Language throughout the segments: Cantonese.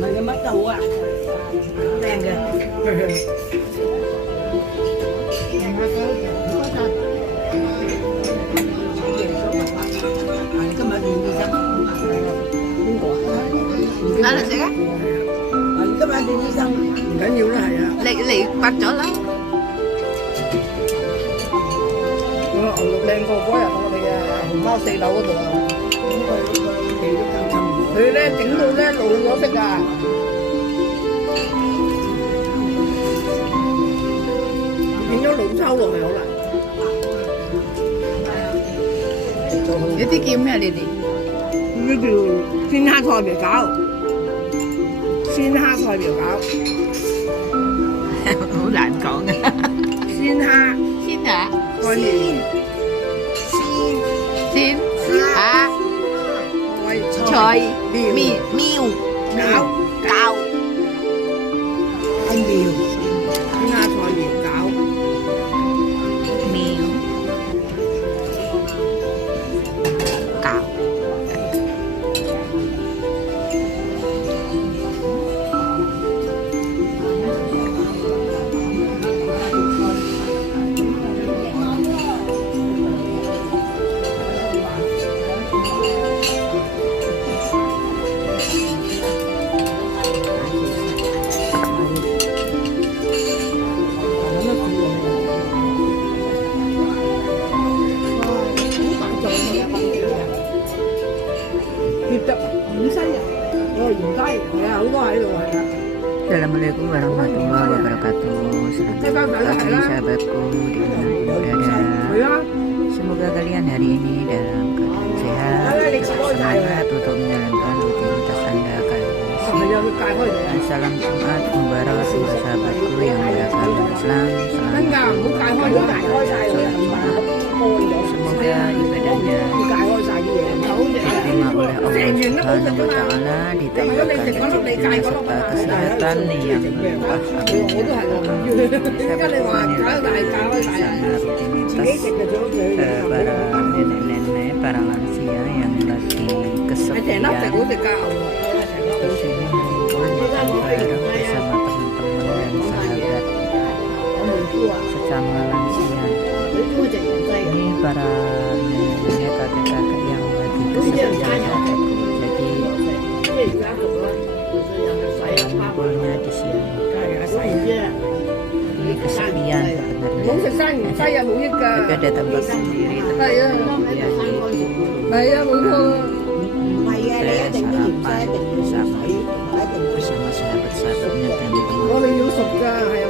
Mày cái mắt đầu à? Đen kìa. Cái mặt gì đi sao? Đó là sẽ gắt. Cái mặt gì đi sao? Cái nhiều nó hay à. Lị bắt chỗ lắm. Nó lục lên con quái à, con thì hùng mau xây đầu được. Thì lên chỉnh luôn lên lụi nó thích à. Nhưng nó lụn sâu rồi hả lại. Cái tiết kiệm hay gì? Cái điều xin ha thôi biểu cáo. Xin ha thôi biểu cáo. Hủ lạnh còn. Xin ha. Xin hả? Thôi gì? Xin. À. Trời. Miêu. Cáo. Cao. Anh điều. Xin ha thôi biểu cáo. Miêu. Cao. Assalamualaikum warahmatullahi wabarakatuh. Selamat pagi sahabatku dimanapun berada. Semoga kalian hari ini dalam keadaan sehat, semangat untuk menjalankan rutinitas Anda kali ini. Salam Jumat Mubarak buat sahabatku yang beragama Islam. Selamat sholat Jumat. Semoga ibadahnya diterima oleh Allah Subhanahu wa Ta'ala, ditambahkan rezekinya serta kesehatan yang melimpah. Para nenek-nenek, para lansia yang lagi kesepian kesini makan bareng bersama teman-teman dan sahabat sesama lansia. Ini para nenek kakek-kakek yang lagi kesepian sahabatku. Jadi ngumpulnya di sini. Ini kesepian sebenarnya. Tapi ada tempat sendiri, tempat yang sarapan bersama sahabat-sahabatnya dan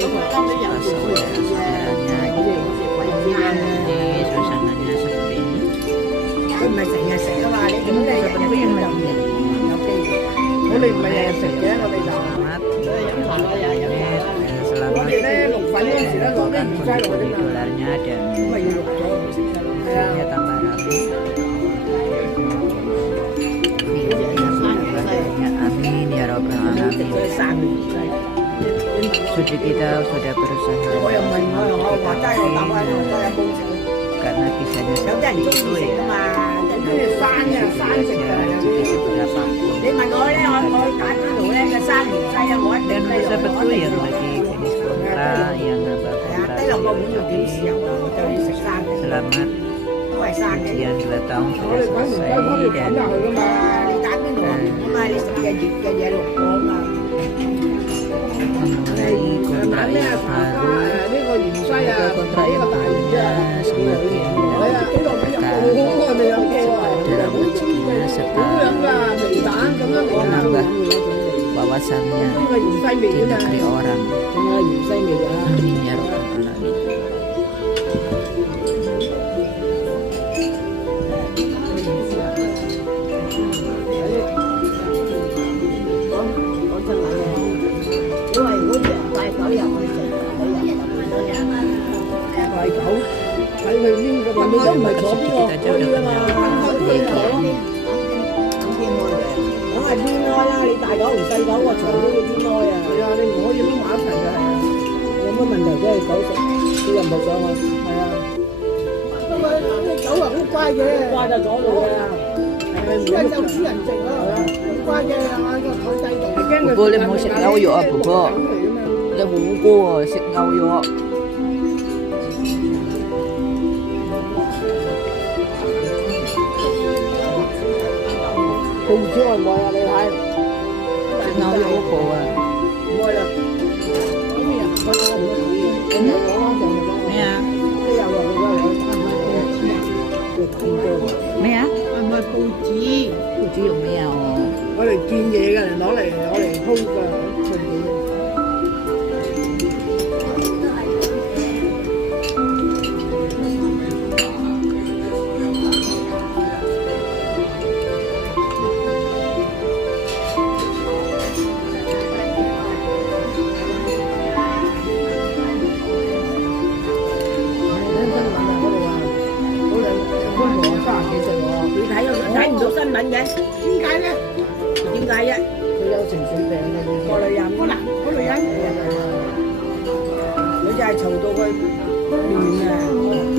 teman-teman saudara-saudaranya. Ini suasananya seperti ini. Seperti yang lagi selamat dolarnya dan ya tambah ramai. Amin ya rabbal alamin. Sudah kita sudah berusaha karena kisahnya seperti itu ya. Dan untuk sahabatku yang lagi finish kontrak, yang nambah kontrak, selamat ujian 2 tahun sudah selesai dan memulai kontrak yang baru. Semoga kontrak yang barunya semakin berkah dalam rezekinya serta menambah wawasannya di negeri orang. Amin ya rabbal alamin. Sedikit aja udah kenyang. 婆婆你唔好食牛肉啊，婆婆，你好高啊，食牛肉。報紙我唔愛啊，你睇。食牛肉好過啊！唔愛啊。咩啊？我好中意。咩啊？咩啊？咩啊？唔係報紙，報紙用咩啊？我嚟見嘢嘅，攞嚟鋪㗎，順便。睇唔到新聞嘅，點解咧？點解啫？佢有情緒病嘅個女人，個女人，佢就係嘈到佢亂啊，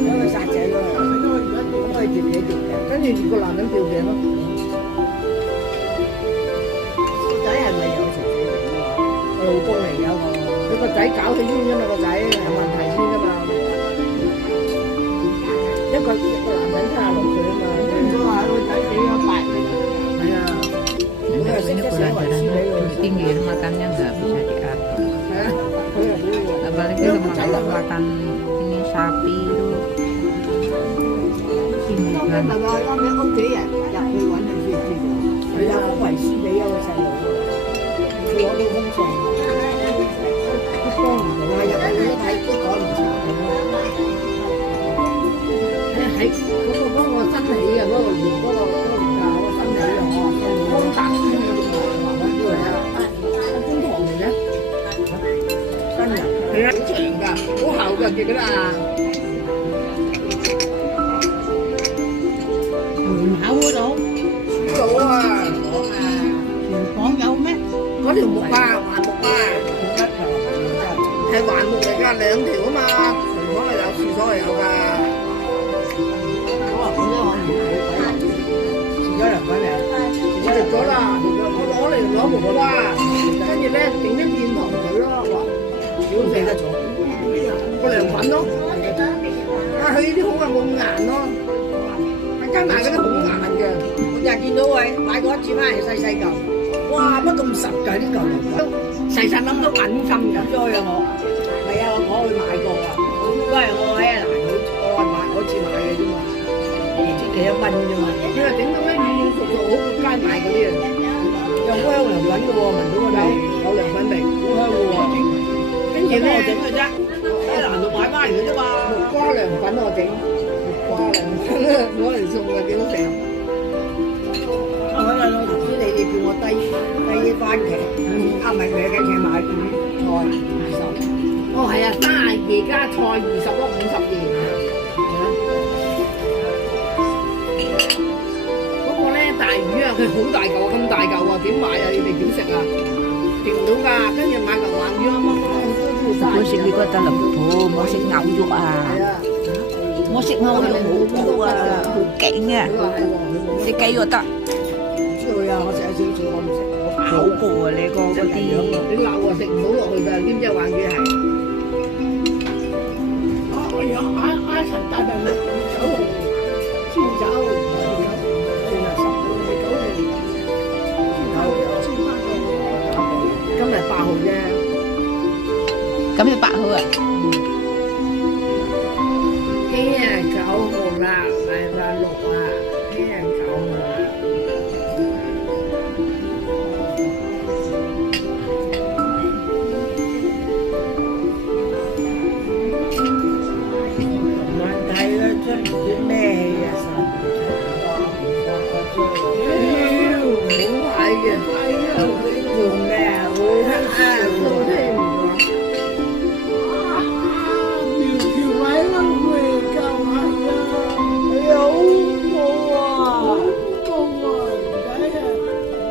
將佢殺仔咯，咁佢自己掉嘅。跟住個男人吊頸咯。個仔係咪有情緒病啊？個老公嚟有個，佢個仔搞起先啫嘛，個仔有問題先㗎嘛。一個男人76歲啊嘛。Ini pelajaran tinggi makannya nggak bisa diatur. Apalagi kalau makan ini sapi itu tinggi banget. 佢有個遺書俾個細路，佢攞到封信，都幫唔到啊！入去都睇都講唔出。喺嗰個幫我新起嘅嗰個年教我新起嘅我光達書嘅觀塘嚟嘅，新人係啊，好長㗎，好厚㗎，記得啦。門口嗰度，書到啊，廚房有咩？嗰條木啊，橫木啊，係橫木嚟㗎，2條啊嘛，廚房係有，廁所係有㗎。我食咗啦，我攞嚟攞木瓜，跟住咧整啲片糖水咯，哇，幾好食得咗，個涼粉咯，啊佢呢啲好啊冇咁硬咯，加埋嗰啲好硬嘅，我就係見到佢買過一次翻嚟細細嚿，哇乜咁實㗎啲嚿嚟，細細粒都緊心㗎。災啊我，係啊我去買過啊，嗰係我喺阿蘭嗰次買嘅啫嘛，唔知幾多蚊啫嘛，你話整到咩軟軟熟熟好過街買嗰啲啊，有香涼粉嘅喎，聞到個味，有涼粉味，好香嘅喎，跟住咧我整嘅啫，喺蘭度買翻嚟嘅啫嘛，木瓜涼粉我整，木瓜涼粉攞嚟送嘅幾好食。我頭先你哋叫我低啲番茄，唔係嘅雞翅買菜20。哦係啊，32加菜20粒52。嗰個咧大魚啊，佢好大嚿咁大嚿啊，點買啊？你哋點食啊？食唔到㗎，跟住買嚿鯇魚啊嘛，我食呢個得啦，婆婆，我食牛肉啊，我食牛肉好高啊，好勁啊，食雞肉得。知道啊，我食少少我唔食，我好過啊！你個嗰啲，你鬧啊食唔到落去㗎，知唔知玩嘅係？哎呀，阿陳大病你走路，先走，算係10年9年，今日8號啫。今日8號啊？聽日9號啦，禮拜6啊，聽日9號。出啲咩戲啊？好睇嘅，做咩啊？好香都聽唔到。條位都未夠係啊！哎呀，好高啊！好高啊！睇啊！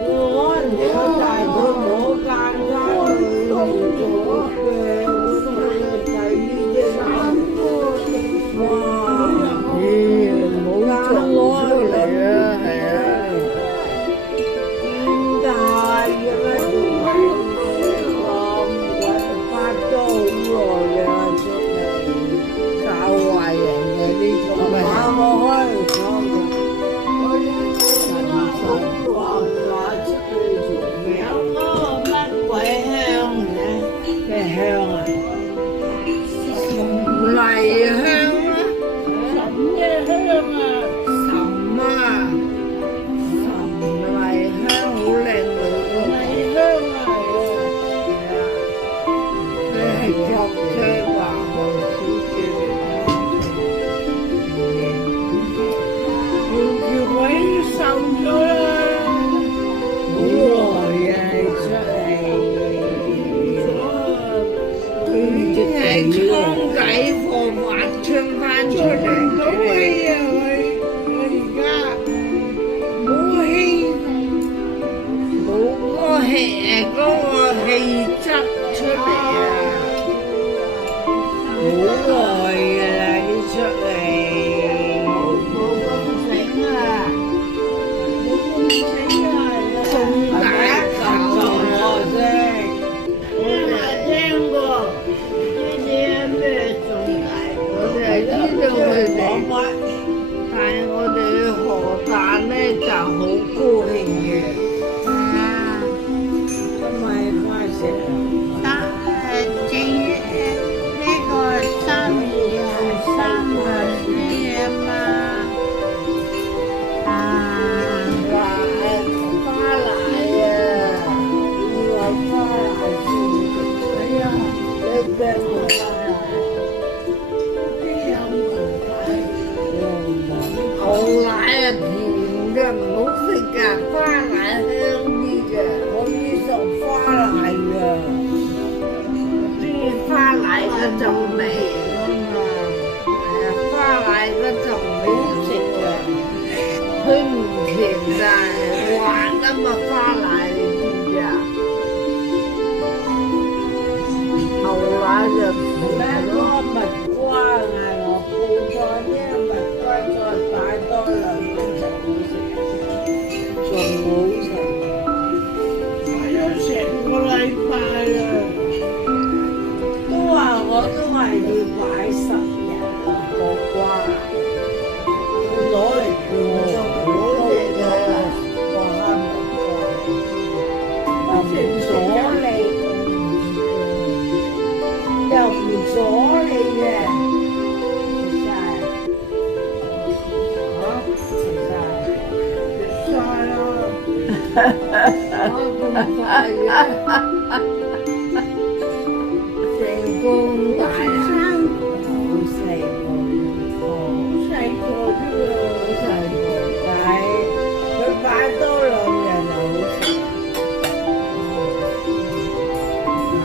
我唔想大佢冇間間做嘅，我都係睇呢啲哇！冇間攞出嚟啊，係啊，點解嘅咩？再嚟到氣啊！我而家冇氣，冇嗰個氣嗰個氣質出嚟啊！好耐㗎啦，呢出嚟冇咁醒啊！冇咁醒啊！仲大嚿我識，我係聽過呢啲咩仲大，我哋係知道佢哋講乜，但係我哋去河壇咧就好高興嘅。咁咪快食啊！正呢個3月3日咩啊嘛？花奶啊！要話花奶先，哎呀，你病我花奶，邊有問題？牛奶啊甜嘅唔好食㗎，花奶香啲嘅，我唔食花奶㗎。花奶嗰陣味啊嘛，係啊，花奶嗰陣味好食嘅，佢唔甜㗎，滑啊嘛花奶你知唔知啊？牛奶就甜啦。嗰個蜜瓜嗌我煲咗啲蜜瓜再擺多2蚊就好食，仲好食，買咗成個禮拜啦。我都係要擺10日個瓜，攞嚟叫我好嘢嘅瓜蜜瓜，又唔阻你，又唔阻你嘅，食晒，食晒啦，咁快嘅。咁大啊！好細個，好細個啫喎，好細個仔，佢擺多2日就好食。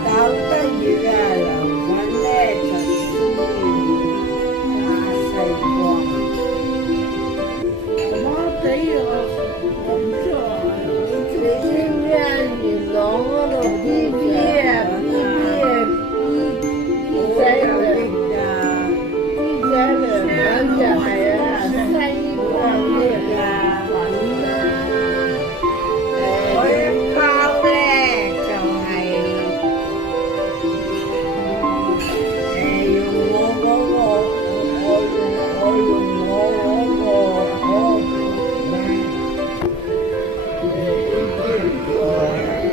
但好得意嘅涼粉咧，就中意加細個。媽地啊！我唔知啊，你知唔知啊？元朗嗰度 BB 啊，BB 啊！仔涼啊！啲仔涼粉就係啊，西瓜啲啊粉啦。嗰一包咧就係用我嗰個，我用我嗰個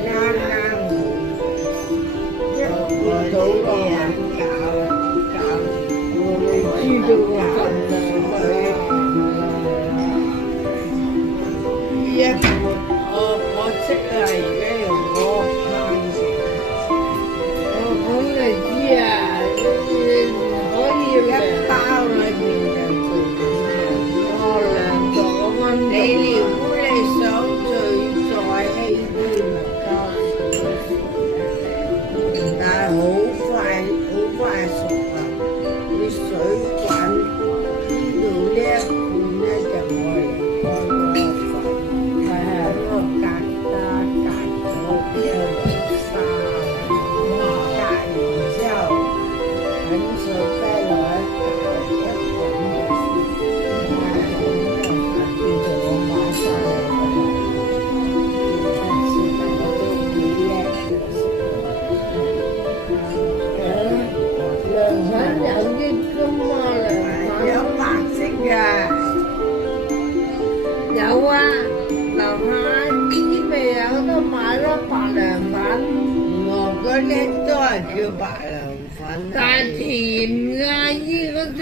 啱啱好，到嘅人。知道我份量佢呢一個我識啊，而家用我慳食，我嚟知啊，可以1包裏面就做到2蚊。你如果你想再稀啲咪加少少，但係好快熟啊！水滾呢度呢一罐咧就我嚟開個粉，係嗰個隔咗啲沙，隔完之後滾水雞落去攪一滾就叫做我買晒嚟嘅，我都幾叻嘅。涼粉有啲㗎嘛，有白色嘅，有啊，樓下啲咪有得買咯，白涼粉，我嗰啲都係叫白涼粉，但係甜㗎，呢嗰隻。